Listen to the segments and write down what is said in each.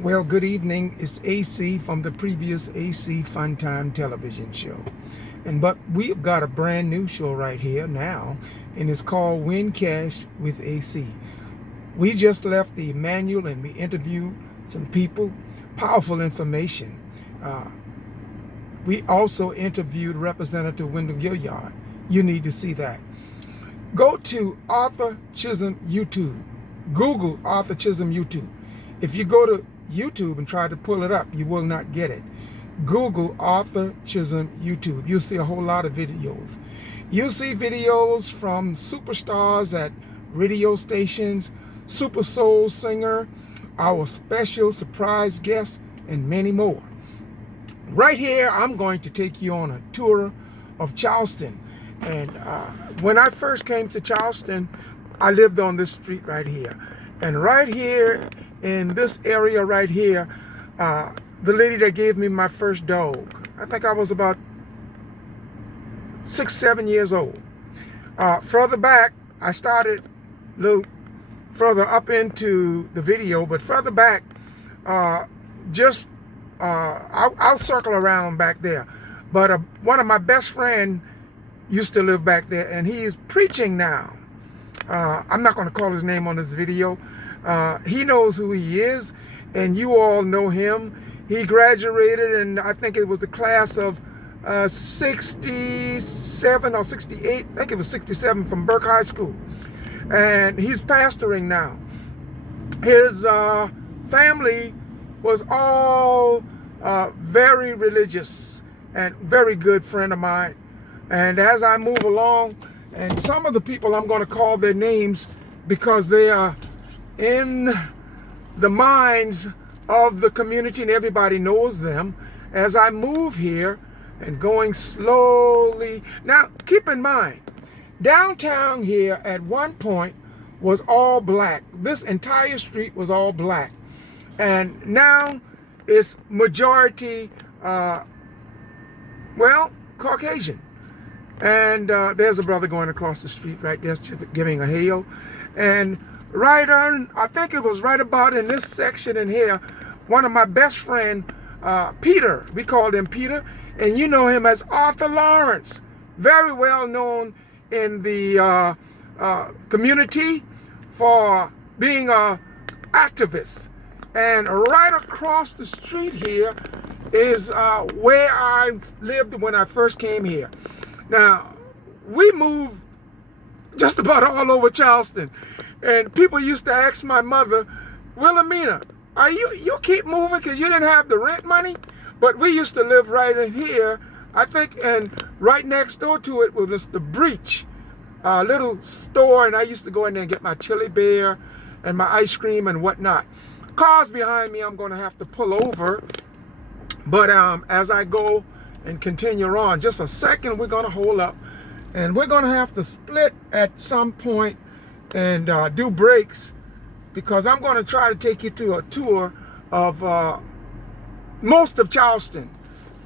Well, good evening. It's AC from the previous AC Fun Time television show. But we've got a brand new show right here now, and it's called Win Cash with AC. We just left the manual and we interviewed some people, powerful information. We also interviewed Representative Wendell Gilliard. You need to see that. Go to Arthur Chisolm YouTube. Google Arthur Chisolm YouTube. If you go to YouTube and try to pull it up, you will not get it. Google Arthur Chisolm YouTube. You'll see a whole lot of videos. You'll see videos from superstars at radio stations, super soul singer, our special surprise guest, and many more. Right here, I'm going to take you on a tour of Charleston. And when I first came to Charleston, I lived on this street right here. And right here, in this area right here, the lady that gave me my first dog, I think I was about 6, 7 years old. Further back, I started a little further up into the video, but further back, I'll circle around back there. But one of my best friends used to live back there, and he's preaching now. I'm not going to call his name on this video. He knows who he is, and you all know him. He graduated, and I think it was the class of 67 or 68. I think it was 67 from Burke High School. And he's pastoring now. His family was all very religious and very good friend of mine. And as I move along, and some of the people I'm going to call their names because they are in the minds of the community and everybody knows them. As I move here and going slowly. Now, keep in mind, downtown here at one point was all black. This entire street was all black. And now it's majority, Caucasian. And there's a brother going across the street right there giving a hail. And right on, I think it was right about in this section in here, one of my best friend, Peter, we called him Peter, and you know him as Arthur Lawrence, very well known in the community for being a activist. And right across the street here is where I lived when I first came here. Now, we moved just about all over Charleston. And people used to ask my mother, Wilhelmina, you keep moving because you didn't have the rent money? But we used to live right in here, I think, and right next door to it was the Breach, a little store, and I used to go in there and get my chili beer and my ice cream and whatnot. Cars behind me I'm going to have to pull over, but as I go and continue on, just a second, we're going to hold up, and we're going to have to split at some point and do breaks, because I'm going to try to take you to a tour of most of Charleston.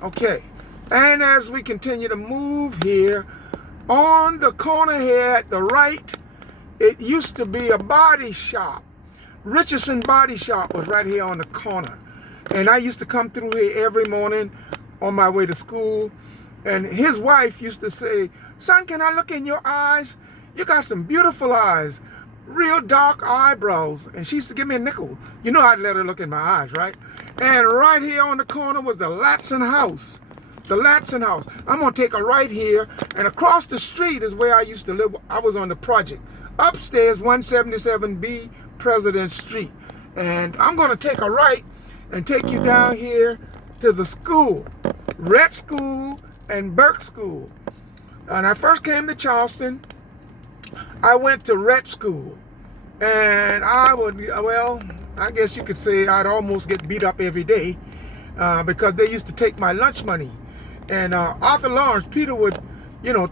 Okay, and as we continue to move here, on the corner here at the right, it used to be a body shop. Richardson Body Shop was right here on the corner. And I used to come through here every morning on my way to school. And his wife used to say, son, can I look in your eyes? You got some beautiful eyes, real dark eyebrows. And she used to give me a nickel. You know I'd let her look in my eyes, right? And right here on the corner was the Latson House. The Latson House. I'm going to take a right here. And across the street is where I used to live. I was on the project. Upstairs, 177B President Street. And I'm going to take a right and take you down here to the school. Rhett School and Burke School. When I first came to Charleston, I went to Rhett School, and I guess you could say I'd almost get beat up every day because they used to take my lunch money. And Arthur Lawrence, Peter would,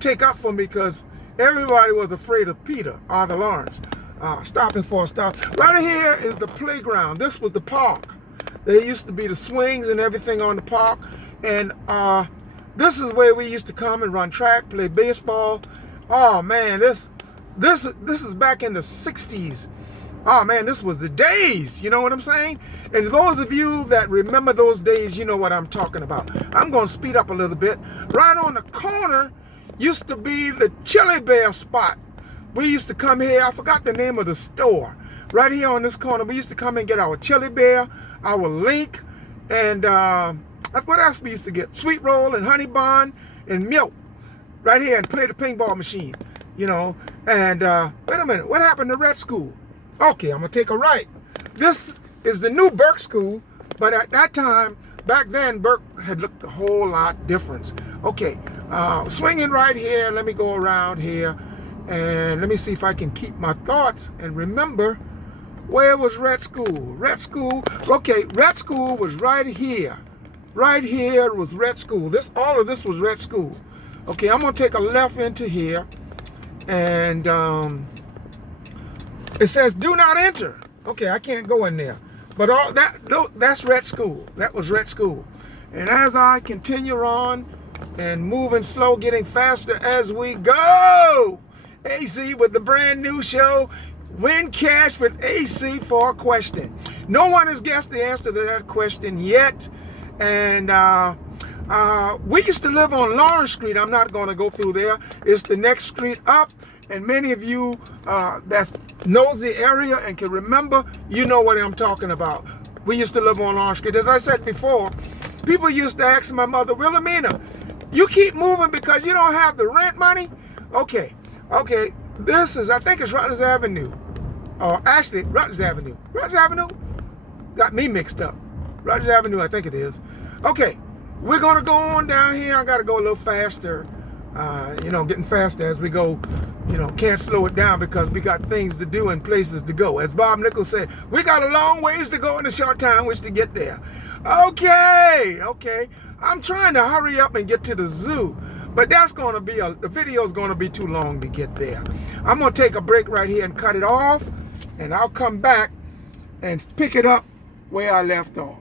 take up for me because everybody was afraid of Peter, Arthur Lawrence, stopping for a stop. Right here is the playground. This was the park. There used to be the swings and everything on the park. And this is where we used to come and run track, play baseball. Oh man, this is back in the 60s. Oh man, this was the days, you know what I'm saying? And those of you that remember those days, you know what I'm talking about. I'm going to speed up a little bit. Right on the corner used to be the Chili Bear spot. We used to come here, I forgot the name of the store. Right here on this corner, we used to come and get our Chili Bear, our Link, and what else we used to get? Sweet roll and honey bun and milk. Right here, and play the ping pong machine, you know. And wait a minute, what happened to Red School? Okay, I'm gonna take a right. This is the new Burke School, but at that time, back then, Burke had looked a whole lot different. Okay, swinging right here, let me go around here, and let me see if I can keep my thoughts and remember where was Red School. Red School, okay, Red School was right here. Right here was Red School. All of this was Red School. Okay, I'm gonna take a left into here, and it says do not enter. Okay, I can't go in there. But that's Red School. That was Red School. And as I continue on and moving slow, getting faster as we go, AC with the brand new show, Win Cash with AC for a question. No one has guessed the answer to that question yet. And we used to live on Lawrence Street. I'm not going to go through there. It's the next street up. And many of you that knows the area and can remember, you know what I'm talking about. We used to live on Lawrence Street. As I said before, people used to ask my mother, Wilhelmina, you keep moving because you don't have the rent money? Okay, this is, I think it's Rutgers Avenue. Or actually, Rutgers Avenue. Rutgers Avenue? Got me mixed up. Rutgers Avenue, I think it is. Okay, we're going to go on down here. I got to go a little faster. Getting faster as we go. Can't slow it down because we got things to do and places to go. As Bob Nichols said, we got a long ways to go in a short time which to get there. Okay. I'm trying to hurry up and get to the zoo, but that's going to be the video is going to be too long to get there. I'm going to take a break right here and cut it off, and I'll come back and pick it up where I left off.